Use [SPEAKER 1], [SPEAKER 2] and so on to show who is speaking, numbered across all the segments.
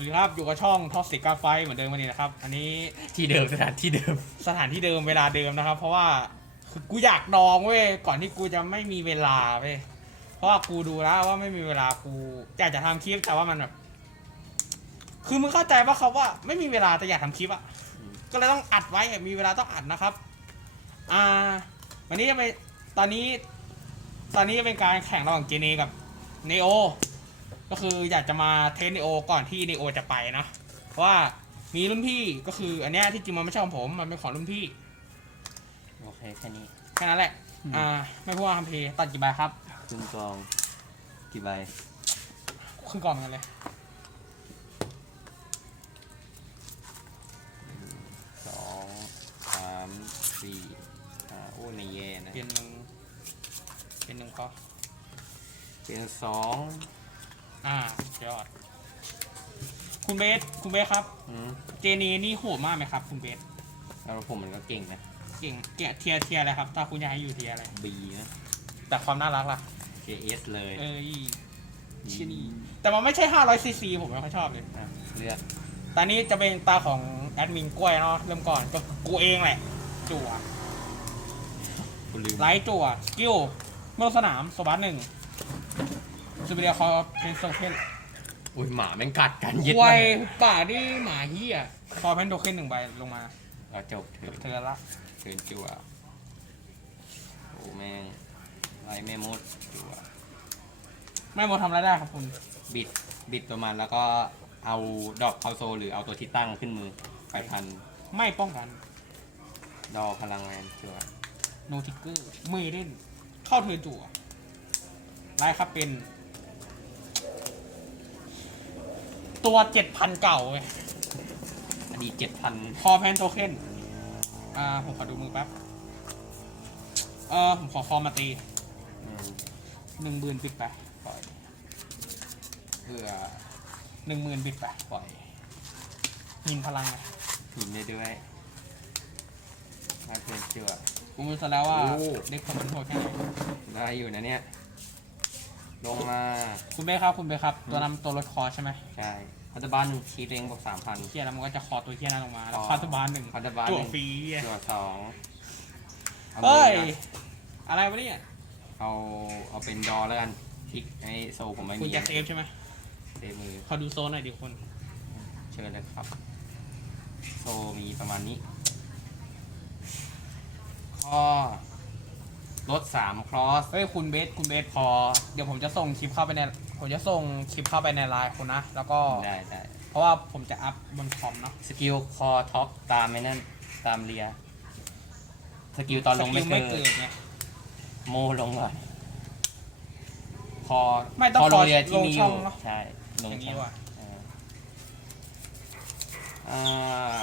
[SPEAKER 1] วัสดีครับอยู่กับช่องท็อปสิกาไฟเหมือนเดิมวันนี้นะครับ อันนี้
[SPEAKER 2] ที่เดิมสถานที่เดิม
[SPEAKER 1] สถานที่เดิมเวลาเดิมนะครับ เพราะว่าคือกูอยากดองเว้ยก่อนที่กูจะไม่มีเวลาเว้ยเพราะว่ากูดูแล้วว่าไม่มีเวลากูอยากจะทำคลิปแต่ว่ามันแบบคือมึงเข้าใจว่าเขาว่า ไม่มีเวลาแต่อยากทำคลิปอะ
[SPEAKER 2] อืม
[SPEAKER 1] ก็เลยต้องอัดไว้อะมีเวลาต้องอัดนะครับ อ่า วันนี้จะไปตอนนี้ ตอนนี้จะเป็นการแข่งระหว่างเจเนกับเนโอ ก็คืออยากจะมาเทสเนโอก่อนที่เนโอจะไปนะเพราะว่ามีรุ่นพี่ก็คืออันเนี้ยที่จริงมันไม่ใช่ของผมมันเป็นของรุ่นพี่
[SPEAKER 2] โอเคแค่นี้
[SPEAKER 1] แค่นั้นแหละ
[SPEAKER 2] อืม
[SPEAKER 1] อ่าไม่พูดว่าคำเพลย์ตัดกี่ใบครับ
[SPEAKER 2] ขึ้นกองกี่ใบ
[SPEAKER 1] ขึ้นก่อนกันเลย
[SPEAKER 2] สองสามสี่อ่าโอ้ในแย่นะ
[SPEAKER 1] เปลี่ยนหนึ่งเปลี่ยนหนึ่งก็
[SPEAKER 2] เป็นสอง
[SPEAKER 1] อ่าสุดยอด คุณเบส คุณเบสครับ
[SPEAKER 2] อืม
[SPEAKER 1] เจเนนี่โหดมากไหมครับ คุณเบส
[SPEAKER 2] แล้วผมมันก็เก่งนะ
[SPEAKER 1] เก่งเก่งเทียร์เทียร์อะไรครับ ถ้าคุณอยากให้อยู่เทียร์อะไร
[SPEAKER 2] บีนะ
[SPEAKER 1] แต่ความน่ารักล่ะ
[SPEAKER 2] JS เลย
[SPEAKER 1] เอ้ยเชี่ยนี่
[SPEAKER 2] อืม
[SPEAKER 1] แต่มันไม่ใช่ 500 ซีซี ผมไม่ค่อยชอบเลย
[SPEAKER 2] อะเลือก
[SPEAKER 1] ตอนนี้จะเป็นตาของแอดมินกล้วยเนาะ เริ่มก่อนก็กูเองแหละ จั่ว
[SPEAKER 2] กูลืม
[SPEAKER 1] ไลท์จั่ว สกิล เมื่อสนามโซบัสหนึ่ง ซูเปอร์เดียคอเป็นโซเคน
[SPEAKER 2] อุ้ยหมาแม่งกัดกันเย็ด
[SPEAKER 1] ควย
[SPEAKER 2] มาก
[SPEAKER 1] ป่านี่หมาเฮียคอเพนโดเคนหนึ่งใบลงมา
[SPEAKER 2] เอาจบเถิด
[SPEAKER 1] เธอละ
[SPEAKER 2] เถิดจั่วโอ้แม่งไรแม่มดจั่ว
[SPEAKER 1] ไม่โมทำอะไรได้ครับคุณ
[SPEAKER 2] บิดบิดตัวมันแล้วก็เอาดอกเอาโซหรือเอาตัวที่ตั้งขึ้นมือไปพัน
[SPEAKER 1] ไม่ป้องกัน
[SPEAKER 2] ดอพลังงานจั่ว
[SPEAKER 1] โนทิกเกอร์มือเล่นเข้าเธอจั่วไลท์ครับเป็น ตัวเจ็ดพันเก่าเว้ย
[SPEAKER 2] อดีตเจ็ดพัน
[SPEAKER 1] คอแพนโทเค็นอ่าผมขอดูมือแป๊บ เออผมขอคอมาตีหนึ่งหมื่นปิดไป
[SPEAKER 2] ปล่อย
[SPEAKER 1] เพื่อหนึ่งหมื่นปิดไป
[SPEAKER 2] ปล่อย
[SPEAKER 1] หินพลังไง
[SPEAKER 2] หินได้ด้วยมาเพื่อนจั่ว
[SPEAKER 1] กูรู้ซะแล้วว่า
[SPEAKER 2] โอ้
[SPEAKER 1] เด็กคนมันโหดแค่ไหน
[SPEAKER 2] ได้อยู่นะเนี่ย ลงมา
[SPEAKER 1] คุณเบ้ครับคุณเบ้ครับ ตัวนำตัวรถคอใช่ไหม
[SPEAKER 2] ใช่พัตบานหนึ่งชีเรงบอกสามพัน
[SPEAKER 1] เฮียแล้วมันก็จะคอตัวเฮียนั้นลงมาแล้ว
[SPEAKER 2] อ๋อ
[SPEAKER 1] คาสบานหนึ่ง
[SPEAKER 2] พัตบาน
[SPEAKER 1] จั่
[SPEAKER 2] ห
[SPEAKER 1] ว
[SPEAKER 2] นึ่ง
[SPEAKER 1] ฟรีเหี้ย
[SPEAKER 2] จั่วสองอา
[SPEAKER 1] เฮ้ย
[SPEAKER 2] มือนะ
[SPEAKER 1] อะไรวะเนี่ย
[SPEAKER 2] เอาเอาเป็นดอแล้วกันพลิกไอโซผมไม่
[SPEAKER 1] คุณ
[SPEAKER 2] มี
[SPEAKER 1] จะเซฟใช่ไหม
[SPEAKER 2] เซฟมือ
[SPEAKER 1] ขอดูโซนหน่อยดิคุณ
[SPEAKER 2] เชิญเลยครับ โซมีประมาณนี้ ข้อ รถสามครอส
[SPEAKER 1] เฮ้ยคุณเบสคุณเบสพอ เดี๋ยวผมจะส่งคลิปเข้าไปในผมจะส่งคลิปเข้าไปในไลน์คุณนะ แล้วก็
[SPEAKER 2] ได้ได้
[SPEAKER 1] เพราะว่าผมจะอัพบนคอมเนาะ
[SPEAKER 2] สกิลคอท็อปตามไม่นั่นตามเรียสกิลตอนลงไม่
[SPEAKER 1] สกิ
[SPEAKER 2] เกิ
[SPEAKER 1] เกิ
[SPEAKER 2] ด
[SPEAKER 1] ดไง
[SPEAKER 2] โมลงก่อนคอ
[SPEAKER 1] ไม่ต้อง
[SPEAKER 2] คอลง
[SPEAKER 1] คอ
[SPEAKER 2] เรียที่
[SPEAKER 1] ลง
[SPEAKER 2] มีอ
[SPEAKER 1] ช่อยู่งเนอะ
[SPEAKER 2] ใช่ลง
[SPEAKER 1] อย่างนี้
[SPEAKER 2] ช่อง
[SPEAKER 1] ว่ะ
[SPEAKER 2] อ่าอ่า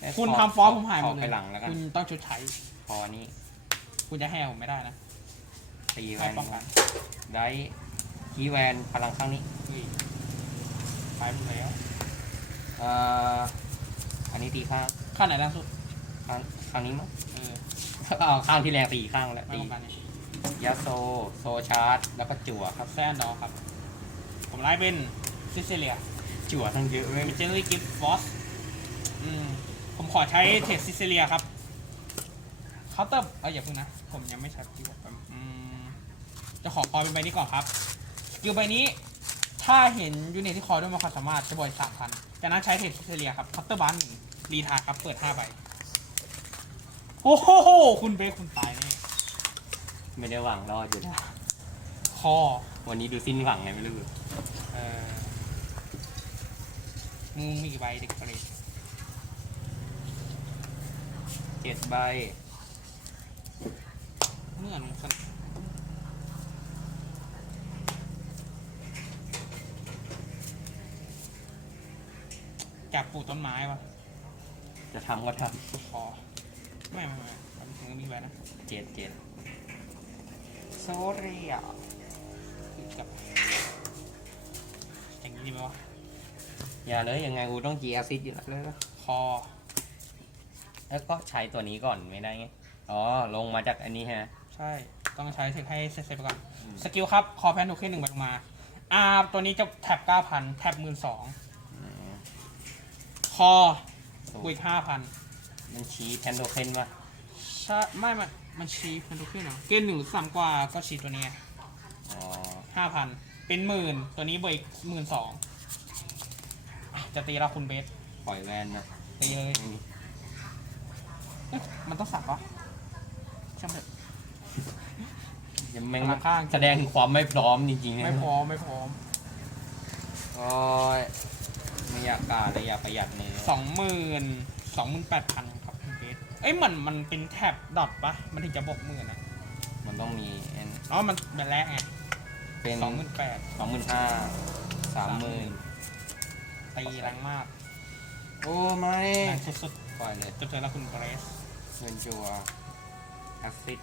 [SPEAKER 2] แล้ว
[SPEAKER 1] คุณ
[SPEAKER 2] ข
[SPEAKER 1] ทำฟอร์มผมหายหมด
[SPEAKER 2] ขอ
[SPEAKER 1] เล
[SPEAKER 2] ไป
[SPEAKER 1] ย
[SPEAKER 2] หลังแล้วกัน
[SPEAKER 1] คุณต้องชดใช้
[SPEAKER 2] คอนี้
[SPEAKER 1] คุณจะแห่ผมไม่ได้นะ
[SPEAKER 2] ตีแว
[SPEAKER 1] ไม่
[SPEAKER 2] น
[SPEAKER 1] ป้องกัน
[SPEAKER 2] ได้คีย์แวนพลังข้างนี้
[SPEAKER 1] นี่ไปหมดแล้ว
[SPEAKER 2] อ่าอันนี้ตีข้าง
[SPEAKER 1] ข้างไหนล่าสุด
[SPEAKER 2] ข้างข้างนี้มั้ง
[SPEAKER 1] เออ
[SPEAKER 2] เอาข้างที่แรงตีข้างแล้ว
[SPEAKER 1] ไม่
[SPEAKER 2] ตี
[SPEAKER 1] ป้องกันนี่
[SPEAKER 2] ยาโซโซชาร์จแล้วก็จั่วครับ
[SPEAKER 1] แซนดอครับ ผมไล่เป็นซิซิเลีย
[SPEAKER 2] จั่วทั้งเยอะเลย
[SPEAKER 1] เป็นเจนลี่กิฟฟอสอืมผมขอใช้เทสซิซิเลียครับ เคาน์เตอร์เอ้ยอย่าเพิ่งนะ ผมยังไม่ใช้สกิลผมอืมจะขอคอเป็นใบนี้ก่อนครับสกิลใบนี้ ถ้าเห็นยูนิตที่คอด้วยมาความสามารถจะบวกสามพันจากนั้นใช้เทสซิซิเลียครับเคาน์เตอร์บันรีทาครับ เปิดห้าใบ โอ้โห คุณเบคคุณตายแน่
[SPEAKER 2] ไม่ได้หวังรอดอยู่นะ
[SPEAKER 1] คอ
[SPEAKER 2] วันนี้ดูสิ้นหวังไงไม่รู้
[SPEAKER 1] เอ่อมึงมีกี่ใบเด็กเปรต
[SPEAKER 2] เจ็ดใบ
[SPEAKER 1] เมื่ อมึงสนจับปลูกต้นไม้ปะ
[SPEAKER 2] จะทำก็ท
[SPEAKER 1] คอไม่ไม่ไม่มึงมีใบนะำ
[SPEAKER 2] เจ็ดเจ็ด
[SPEAKER 1] โซเรียกับอย่างนี้ดีไหมวะ
[SPEAKER 2] อย่าเลยยังไงกูต้องจีอาซิดอยู่แล้วเลยนะ
[SPEAKER 1] คอ
[SPEAKER 2] แล้วก็ใช้ตัวนี้ก่อนไม่ได้ไง อ๋อ ลงมาจากอันนี้ฮะ
[SPEAKER 1] ใช่ ต้องใช้เทคให้เสร็จๆไปก่อน
[SPEAKER 2] อืม
[SPEAKER 1] สกิลครับ คอแพนโอเคหนึ่งใบลงมาอ่าตัวนี้จะแท็บเก้าพันแท็บหมื่นสอง
[SPEAKER 2] อืม
[SPEAKER 1] คอ
[SPEAKER 2] สู
[SPEAKER 1] กูอีกห้าพัน
[SPEAKER 2] มันชี้แพนโดเคนปะ
[SPEAKER 1] ใช่ไม่มันมันชี้มันทุกขึ้นเหรอ เกณฑ์หนึ่งหรือสามกว่าก็ชี้ตัวนี้
[SPEAKER 2] อ๋อ
[SPEAKER 1] ห้าพันเป็นหมื่นตัวนี้บวกอีกหมื่นสองจะตีเราคุณเบส
[SPEAKER 2] ปล่อยแวนนะ
[SPEAKER 1] ตีเลย
[SPEAKER 2] ไม่มี
[SPEAKER 1] เอ๊ะมันต้องสับปะช่างเถอะ
[SPEAKER 2] ยังแม่ง
[SPEAKER 1] พลังข้าง
[SPEAKER 2] แสดงถึงความไม่พร้อมจริงๆนะ
[SPEAKER 1] ไม่พร้อมไม่พร้อม
[SPEAKER 2] โอ้ยไม่อยากกล้าเลยอยากประหยัดมือ
[SPEAKER 1] สองหมื่นสองหมื่นแปดพันครับคุณเบสเอ้ยเหมือนมันเป็นแท็บดอทปะมันถึงจะบวกหมื่นอะ
[SPEAKER 2] มันต้องมีอัน
[SPEAKER 1] อ๋อมันเป็นแรกไง
[SPEAKER 2] เป็น
[SPEAKER 1] สองหมื่นแปด
[SPEAKER 2] สองหมื่นห้าสามหมื่น
[SPEAKER 1] ตีแรงมาก
[SPEAKER 2] โอ้ไม่
[SPEAKER 1] แรงสุด
[SPEAKER 2] ปล่อยเลย
[SPEAKER 1] ๆจะเจอแล้วคุณเบส
[SPEAKER 2] เงินจัวแอซิด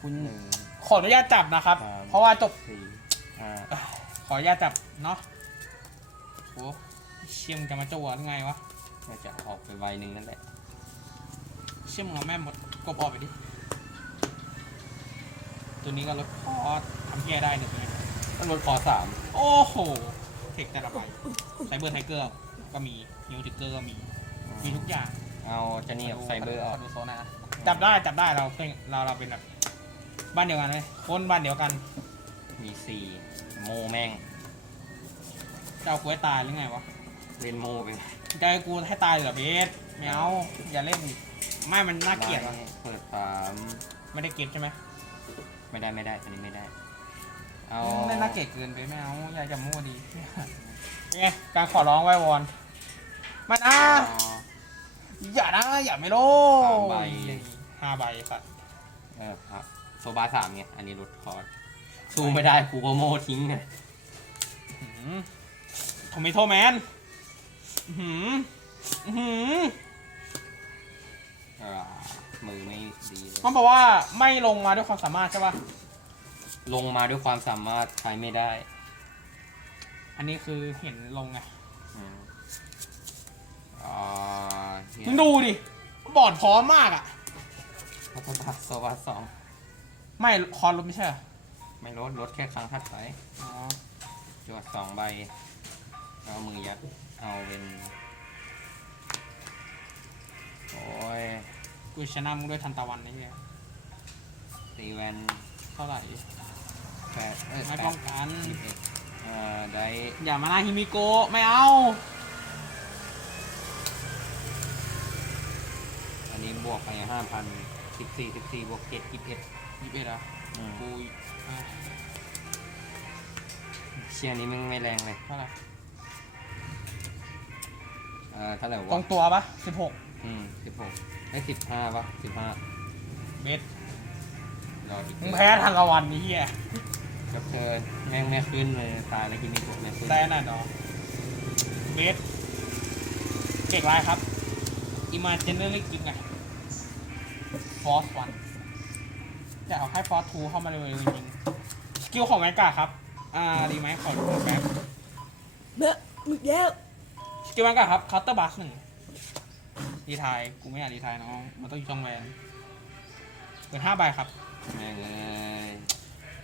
[SPEAKER 1] คุณ
[SPEAKER 2] หนึ่ง
[SPEAKER 1] ขออนุญาตจับนะครับ
[SPEAKER 2] ครับ
[SPEAKER 1] เพราะว่าจบ
[SPEAKER 2] สี่ห้า
[SPEAKER 1] ขออนุญาตจับเนาะโอ้เชี่ยมงจะมาจั่วหรือไงวะ
[SPEAKER 2] ก็จะออกไปใบหนึ่งนั่นแหละ
[SPEAKER 1] เชี่ยมงเอาแม่หมดกบออกไปดิ ตัวนี้ก็ลดคอร์สทำแย่ได้หนึ่งเลย
[SPEAKER 2] ก็ลดคอสาม
[SPEAKER 1] โอ้โห เทคแต่ละใบไซเบอร์ไทเกอร์ก็มีนิวทิกเกอร์ก็มี มีทุกอย่าง
[SPEAKER 2] เอาจะนี่กับไซเบอร์ออก
[SPEAKER 1] ขดูโซนนะจับได้จับได้เราเป็นเราเราเป็นแบบ บ้านเดียวกันเลยคนบ้านเดียวกัน
[SPEAKER 2] มีสี่โมแม่ง
[SPEAKER 1] จะเอากูให้ตายหรือไงวะ
[SPEAKER 2] เล่นโมไป
[SPEAKER 1] จะให้กูให้ตายเหรอเบสไม่เอาอย่าเล่นไม่มันน่าเกลียดวะ
[SPEAKER 2] เปิดสาม
[SPEAKER 1] ไม่ได้เก็บใช่ไหม
[SPEAKER 2] ไม่ได้ไม่ได้อันนี้ไม่ได้ เอา
[SPEAKER 1] เล่นน่าเกลียดเกินไปไม่เอาอยากจะมั่วดีไงการขอร้องไว้วอนไมันอะ
[SPEAKER 2] อ๋อ
[SPEAKER 1] อย่านะอย่าไม่โล
[SPEAKER 2] สามใบ
[SPEAKER 1] ห้าใบสัตว์
[SPEAKER 2] เออครับ โซบาสามไงอันนี้ลดคอร์สสู้ไม่ได้กูก็โมทิ้งไง
[SPEAKER 1] โทมิโทแมนอื้อหืมหืม
[SPEAKER 2] อ่ามือไม่ดีเลย
[SPEAKER 1] มันบอกว่าไม่ลงมาด้วยความสามารถใช่ป่ะ
[SPEAKER 2] ลงมาด้วยความสามารถใช้ไม่ได้
[SPEAKER 1] อันนี้คือเห็นลงไง
[SPEAKER 2] อืมอ่าเนี่ย
[SPEAKER 1] มึงดูดิ บอร์ดพร้อมมากอะ
[SPEAKER 2] โซบาโซบาสอง
[SPEAKER 1] ไม่คอนลดไม่ใช่เหรอ
[SPEAKER 2] ไม่ลดลดแค่ครั้งถัดไป
[SPEAKER 1] อ๋อ
[SPEAKER 2] จวดสองใบแล้วเอามือยัด เอาเป็น โอ้ย
[SPEAKER 1] กูชนะมึงด้วยทันตะวันนี่เหี้ย
[SPEAKER 2] ตีแวน
[SPEAKER 1] เท่าไหร่
[SPEAKER 2] แปดเอ้ย
[SPEAKER 1] ไม่
[SPEAKER 2] แป
[SPEAKER 1] ป้อ
[SPEAKER 2] ด
[SPEAKER 1] งกัน
[SPEAKER 2] สิบเอ็ดเอ่อได้
[SPEAKER 1] อย่ามาหน้าฮิมิโกะไม่เอา
[SPEAKER 2] อันนี้บวกไปห้าพันสิบสี่สิบสี่บวกเจ็ดยี่สิบเอ็ด
[SPEAKER 1] ยี่สิบเอ็ดอะกูอะ
[SPEAKER 2] เชียร์นี้มึงไม่แรงเลย
[SPEAKER 1] เท่าไหร่
[SPEAKER 2] เอ่อเท่าไหร่
[SPEAKER 1] ตร
[SPEAKER 2] วะ
[SPEAKER 1] งตัวปะสิบหก
[SPEAKER 2] อืมสิบหกได้สิบห้าปะสิบห้า
[SPEAKER 1] เบส
[SPEAKER 2] รออีก
[SPEAKER 1] มึงแพ้ทันตะวันนี่เฮีย
[SPEAKER 2] กับเธอแม่งไม่ขึ้นเลยตายแล้วกินมีบวกไม่ขึ้น
[SPEAKER 1] ได้น่ะดอกเบสเก่งไรครับ Imaginary กิกไง จะเอาให้ Force Two เข้ามาเลยจริงๆสกิลของแวนการ์ดครับ อ่าดีไหมขอดูแป๊บ
[SPEAKER 3] เมื่อมึกแล้ว
[SPEAKER 1] สกิลแวนการ์ดครับคาน์เตอร์บัสหนึ่งดีไทายกูไม่อยากดีไทายน้องมันต้องอยู่ช่องแวนเปิดห้าใบครับ
[SPEAKER 2] แม่งเลย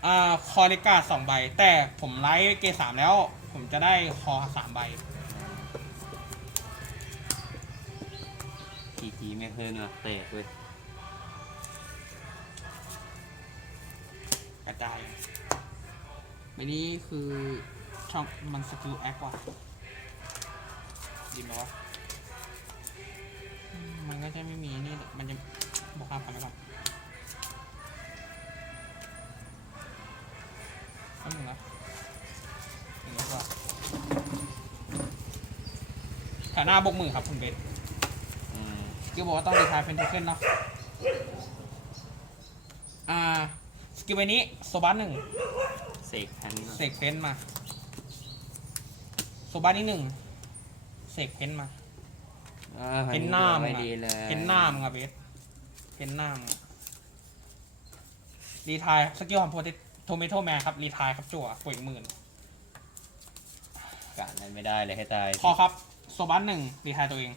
[SPEAKER 1] อ่าคอเลกาสองใบ แต่ผมไลท์เกรดสามแล้ว ผมจะได้คอสามใบ
[SPEAKER 2] ทีทีไม่ขึ้นหรอกเตะเลย
[SPEAKER 1] กระจายใบนี้คือช่องมันสกิลแอคว่ะดีไหมวะอืมมันก็จะไม่มีนี่มันจะบอกห้าพันไปก่อนแป๊บนึงนะอย่างนี้ก็แถวหน้าบกมือครับคุณเบส
[SPEAKER 2] อืม
[SPEAKER 1] สกิลบอกว่าต้องดีไทายเป็นโทเค็นเนาะอ่าส กิลใบนี้โซบัสหนึ่ง
[SPEAKER 2] เสกแพนนี่
[SPEAKER 1] เสกเพนมาโซบัสนี้หนึ่งเสกเพนมาเห็นหน้ามึ
[SPEAKER 2] ไม่
[SPEAKER 1] งอะ
[SPEAKER 2] ดีเลย
[SPEAKER 1] เพนหน้ามึงอะเบสเพนหน้ามึงอะรีไทายสกิลของโปรเทโทเมโทแมนครับรีไทายครับจั่วป่วยหมื่น
[SPEAKER 2] กะนั้นไม่ได้เลยให้ตาย
[SPEAKER 1] คอครับโซบัสหนึ่งรีไทายตัวเอง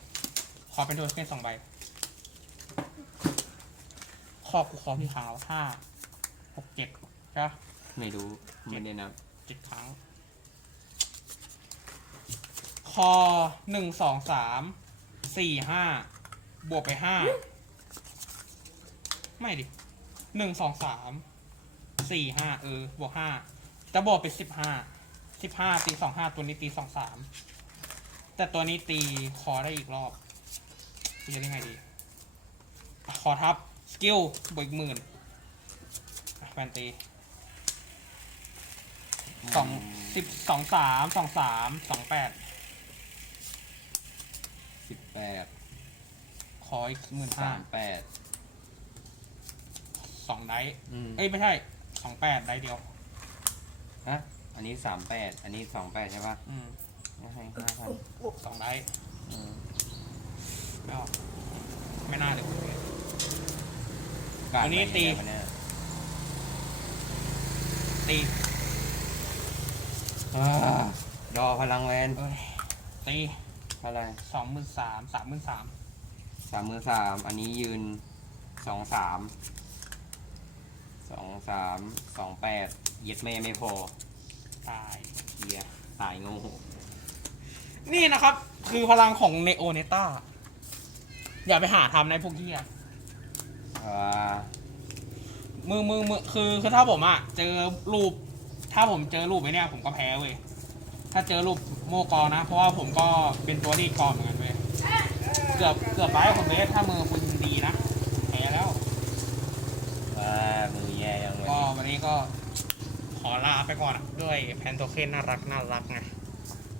[SPEAKER 1] ขอเป็นโทเค็นสองใบคอกูคอพี่ขาวห้าห กเจ็ดใช่ปะ
[SPEAKER 2] ไม่รู้ไม่ได้นับ
[SPEAKER 1] จิตครั้ง คอหนึ่งสองสามสี่ห้าบวกไปห้าไม่ดิหนึ่งสองสามสี่ห้าเออบวกห้าจะบวกเป็นสิบห้าสิบห้าตีสองห้าตัวนี้ตีสองสามแต่ตัวนี้ตีคอได้อีกรอบตีจะได้ไงดีอะคอทับ สกิลบวกอีกหมื่นอะ แฟนตีสองสิบสองสามสองสามสองแปด
[SPEAKER 2] สิบแปด
[SPEAKER 1] ขออีกหมื่นห้า
[SPEAKER 2] สามแปด
[SPEAKER 1] สองไดส์
[SPEAKER 2] อืม
[SPEAKER 1] เอ้ยไม่ใช่สองแปดไดส์เดียว
[SPEAKER 2] ฮะอันนี้สามแปดอันนี้สองแปดใช่ปะ
[SPEAKER 1] อืม
[SPEAKER 2] ไม่ให้ห้าพัน
[SPEAKER 1] สองไดส์
[SPEAKER 2] อืม
[SPEAKER 1] ไม่ออกไม่น่าเลย
[SPEAKER 2] การ
[SPEAKER 1] อันนี้ตี
[SPEAKER 2] ไหวะเนี่ย
[SPEAKER 1] ตี
[SPEAKER 2] อ่าดอพลังแวน
[SPEAKER 1] เอ้ยตี
[SPEAKER 2] เท่าไหร
[SPEAKER 1] สองหมื่นสามสามหมื่นสาม
[SPEAKER 2] สามมือสามอันนี้ยืนสองสามสองสามสองแปดเย็ดแม่ไม่พอ
[SPEAKER 1] ตาย
[SPEAKER 2] เฮียตายโง่
[SPEAKER 1] นี่นะครับ คือพลังของเนโอเนต้า อย่าไปหาทำในพวกเหี้ย
[SPEAKER 2] อ่า
[SPEAKER 1] มือมือมือคือคือถ้าผมอะเจอรูป ถ้าผมเจอรูปไอ้เนี่ยผมก็แพ้เว้ยถ้าเจอรูปโมกอนะ เพราะว่าผมก็เป็นตัวรีดกรเหมือนกันเว้ยเกือบเกือบไปคุณเบสถ้ามือคุณดีนะแพ้แล้ว
[SPEAKER 2] ว่ามือแย่ยังไง
[SPEAKER 1] ก็วันนี้ก็ขอลาไปก่อนอะด้วยแพนโทเคนน่ารักน่ารักไง